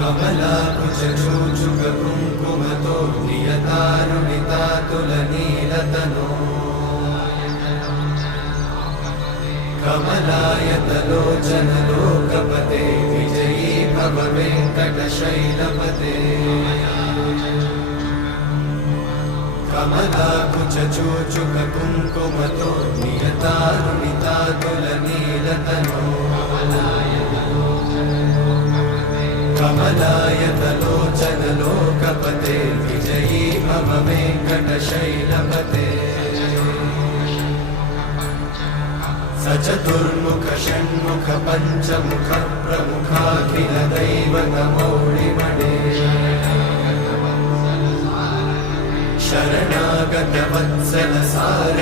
कमलाकुचूचुककुङ्कुमतो नियतारुणितातुलनीलतनो कमलायतलोचनलोकपते विजयी भव वेङ्कटशैलपते कमलाकुचूचुककुङ्कुमतो नियतारुणितातुलनीलतनो कमलायतलोचनलोकपते विजयी भव वेङ्कटशैलपते सचतुर्मुख षण्मुख पञ्चमुख प्रमुखाखिलदैवतमौलिमणे शरणागतवत्सल सार